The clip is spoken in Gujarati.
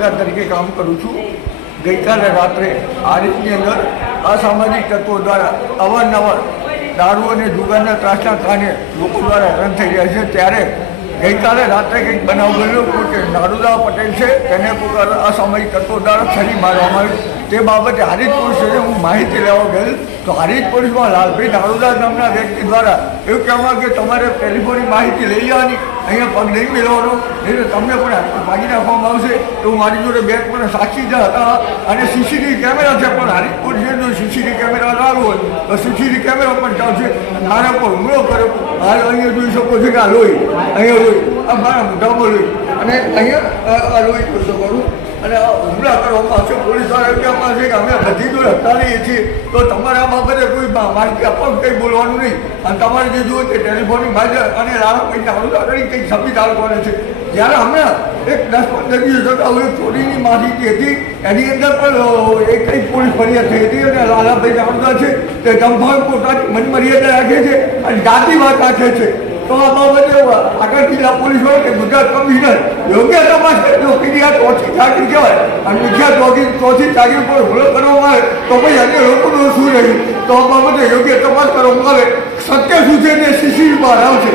પત્રકાર તરીકે કામ કરું છું। ગઈકાલે રાત્રે આ રીતની અંદર અસામાજિક તત્વો દ્વારા અવારનવાર દારૂ અને જુગારના ત્રાસના કારણે લોકો દ્વારા હેરાન થઈ રહ્યા છે। ત્યારે ગઈકાલે રાત્રે કંઈક બનાવ બન્યો કે નારુદા પટેલ છે તેને કોઈ અસામાજિક તત્વો દ્વારા છરી મારવામાં આવી। તે બાબતે હારીજ પોલીસ સ્ટેશન હું માહિતી લેવા ગયેલ તો હારીજ પોલીસમાં લાલભાઈ નારુદા નામના વ્યક્તિ દ્વારા એવું કહેવામાં કે તમારે ટેલિફોનની માહિતી લઈ જવાની, અહીંયા પગ નહીં મેળવવાનો, નહીં તો તમને પણ ભાગી નાખવામાં આવશે। તો મારી જોડે બે પણ સાક્ષીદાર હતા અને સીસીટીવી કેમેરા છે, પણ હારીજ પોલીસે જો સીસીટીવી કેમેરા લાવ્યો હોય તો સીસીટીવી કેમેરા પણ ચાલશે। મારા પર હુમલો કર્યો, હાલ અહીંયા જોઈ શકો છો કે આ લોહી, અહીંયા લોહી, આ મારા મોઢામાં લોહી અને અહીંયા આ લોહી જોઈ શકો છો અને હુમલા કરવામાં આવશે। પોલીસ દ્વારા કહેવામાં આવશે કે અમે બધી જો હટાવીએ છીએ તો તમારે આ બાબતે કોઈ માહિતી આપવા કંઈ બોલવાનું નહીં અને તમારે જે જુઓ તે ટેલિફોનની બાજુ અને રાણાભાઈ નારુદા કરી કંઈક સંવિધાન કરે છે। જ્યારે હમણાં એક 10-15 દિવસ અગાઉ એક ચોરીની માહિતી હતી, એની અંદર પણ એક કંઈક પોલીસ ફરિયાદ થઈ હતી અને લાલાભાઈ નારુદા છે તે દંભાણ પોતાની મનમર્યાદા રાખે છે અને જાતિવાદ રાખે છે। તો આ બાબતે આગળ જિલ્લા પોલીસ હોય કે ગુજરાત કમિશનર યોગ્ય તપાસ કરજો। પીડીઆર ચોથી ચાકરી કહેવાય અને બીજા ચોથી ચાકરી પર હુમલો કરવામાં આવે તો ભાઈ અન્ય લોકોનું શું રહ્યું? તો આ બાબતે યોગ્ય તપાસ કરવામાં આવે, સત્ય શું છે તે સીસીટીવી બહાર આવશે।